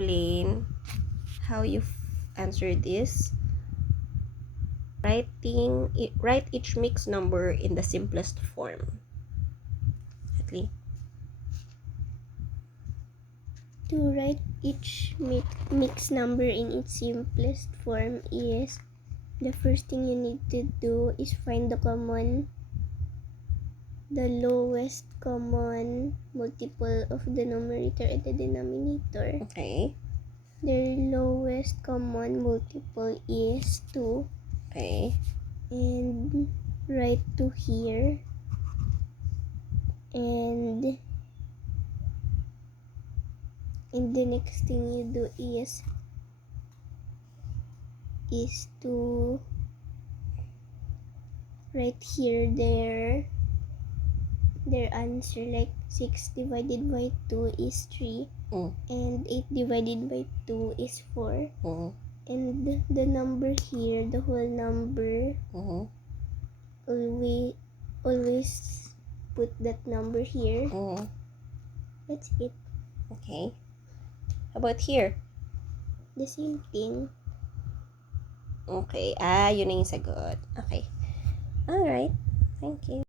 explain how you answer this. Write each mixed number in the simplest form. Exactly. To write each mixed number in its simplest form is, the first thing you need to do is find the lowest common multiple of the numerator and the denominator. Okay. The lowest common multiple is 2. Okay. And write 2 here. And the next thing you do is to write here their answer, like 6 divided by 2 is 3, and 8 divided by 2 is 4, and the number here, the whole number, always put that number here. That's it. Okay. How about here? The same thing. Okay. Yun na yung sagot. Okay. Alright. Thank you.